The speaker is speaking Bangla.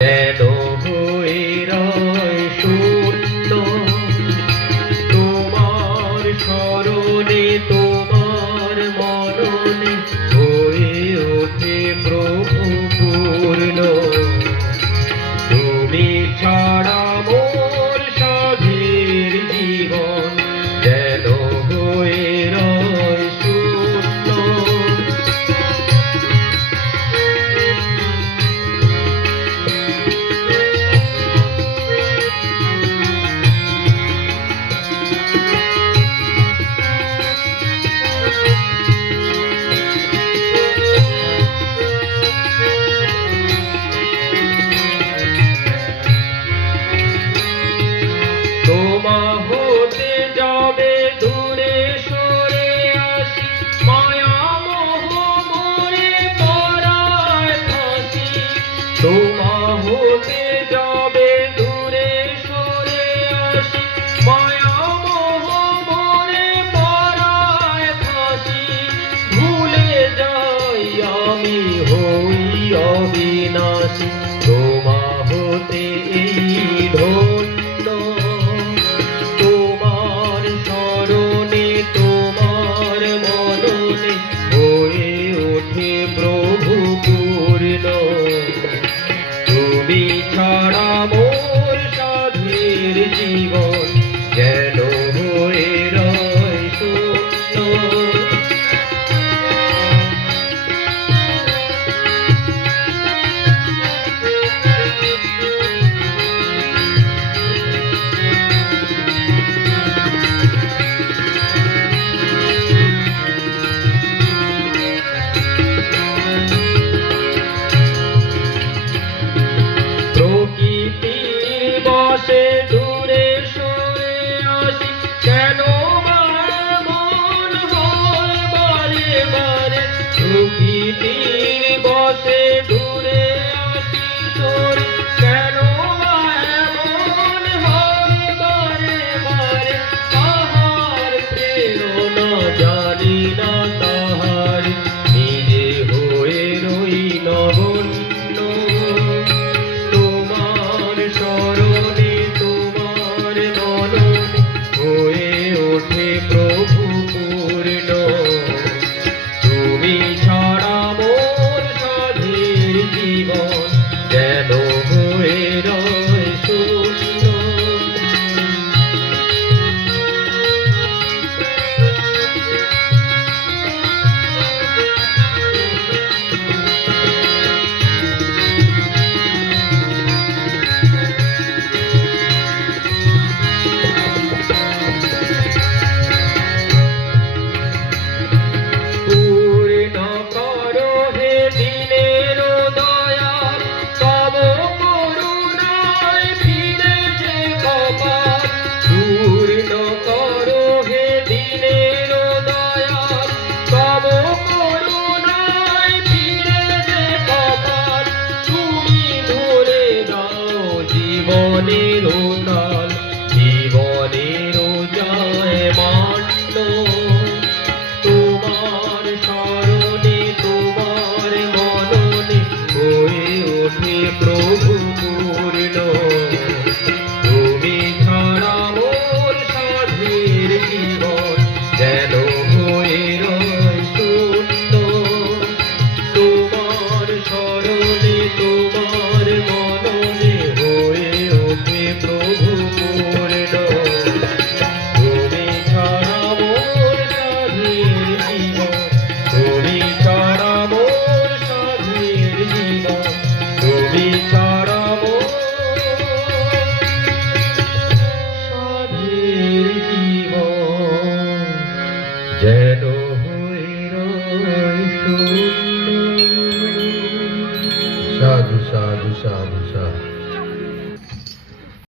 যেন হয়ে রয় শূন্য তোমার স্মরণে, তোমার মননে হয়ে ওঠে প্রভু পূর্ণ। তুমি ছাড়া মোর সাধের জীবন যেন হয়ে রয় শূন্য। তোমা হতে যাবে দূরে সরে আসি, মায়া মোহ মোরে পরায় ফাঁসি। তোমা হতে যাবে দূরে সরে আসি, মায়া মোহ মোরে পরায় ফাঁসি। ভুলে যাই আমি হই অবিনাশী, তোমা হতে এই ধন্য। তোমার স্মরণে, তোমার মননে হয়ে ওঠে প্রভু পূর্ণ। তুমি ছাড়া মোর সাধের জীবন যেন হয়ে রয় শূন্য। প্রকৃতির বশে দূরে সরে আসি, কেন মন হয় বারে বারে। প্রকৃতির বশে দূরে আসি সরে, কেন মন হয় বারে বারে। তাহার প্রেরণা জানি না তাহার, নিজে হয়ে রই নগণ্য। তোমার স্মরণে, তোমার মননে হয়ে ওঠে প্রভু পূর্ণ। তুমি ছাড়া মোর সাধের জীবন যেন হয়ে রয় শূন্য। জীবনের উন্নল, জীবনের জয় মান্য। তোমার স্মরণে, তোমার মননে হয়ে ওঠে প্রভু পূর্ণ। তুমি ছাড়া মোর সাধের জীবন যেন হয়ে রয় শূন্য। তোমার স্মরণে, তোমার মননে হয়ে ওঠে প্রভু পূর্ণ। তুমি ছাড়া মোর সাধের জীবন, তুমি ছাড়া মোর সাধের জীবন, তুমি ছাড়া মোর সাধের জীবন যেন হয়ে রয় শূন্য। সাধু সাধু সাধু সাধু।